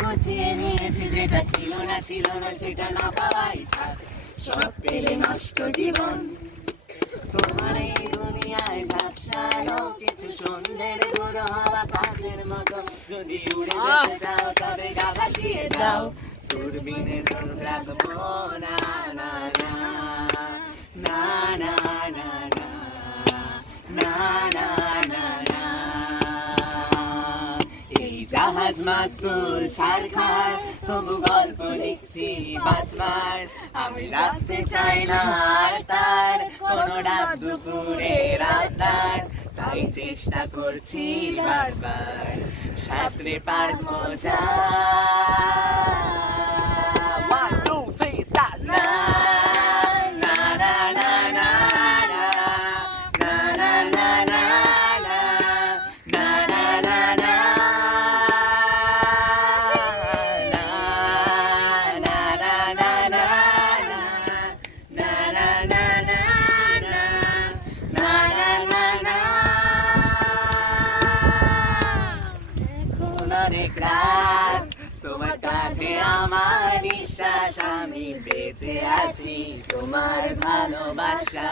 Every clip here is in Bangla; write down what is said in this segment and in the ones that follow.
গুছিয়ে নিয়েছি, যেটা ছিল না সেটা না পাওয়াই থাক, সব পেলে নষ্ট জীবন। তোমার এই দুনিয়ায় ঝাপসানো কিছু সন্ধ্যের গুঁড়ো হওয়া কাজের মতো, যদি উড়ে যেতে চাও তবে গা ভাসিয়ে যাও, সুরবিনে দূর রাখবো না না না না না না না না না না। এই জাহাজ মাস্তুল ছাড়খার, তবু গল্প লিখছি বাঁচবার, আমি রাখতে চাই না আর তার কোনো রাত দুপুরের আবদার, তাই চেষ্টা করছি বারবার সাঁতরে পার মজা। One, two, three, start! Na na na na na na na na na na na na na na অনেক রাত তোমার কাঁধে আমার নিঃশ্বাস, আমি বেঁচে আছি তোমার ভালোবাসায়।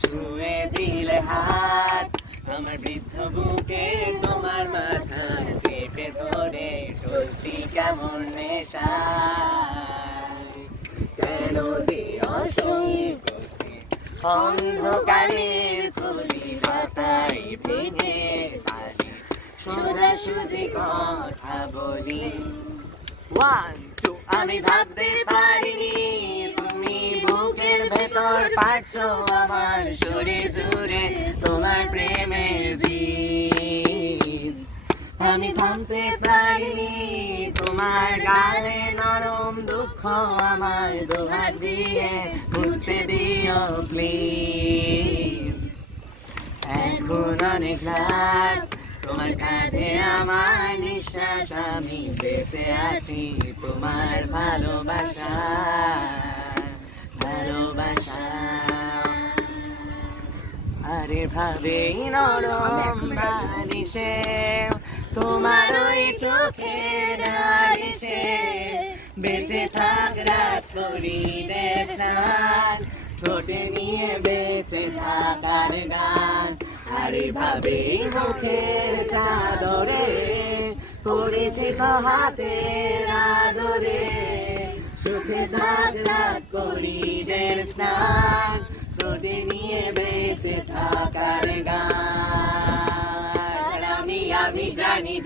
ছুঁয়ে দিলে হাত আমার বৃদ্ধ বুকে, তোমার মাথা চেপে ধরে চলছি কেমন নেশায়। কেন যে অসহ্য করছি অন্ধকারের ছবি পাতায় ভেঙে সোজাসুজি কথা বলি। One, two, আমি ভাবতে পারিনি তুমি বুকের ভেতর পাচ্ছো আমার শরীর জুড়ে তোমার প্রেমের বীজ। আমি থামতে পারিনি তোমার গানে নরম দুঃখ, আমার দুহাত দিয়ে মুছে দিও প্লিজ। এখন অনেক রাত তোমার কাঁধে আমার নিঃশ্বাস, আমি বেঁচে আছি তোমার ভালোবাসা ভালোবাসা। আরে ভাবেই নরম বালিশে তোমার ওই চোখের আলিশে, বেঁচে থাক রাত করি দেশান, ঠোঁটে নিয়ে বেঁচে থাকার গান। আরে ভাবেই মুখের চাদরে পড়েছে তো হাতের আদরে, সুখে থাক রাত করি স্নান, ঠোঁটে নিয়ে বেঁচে থাকার গান। আমি জানি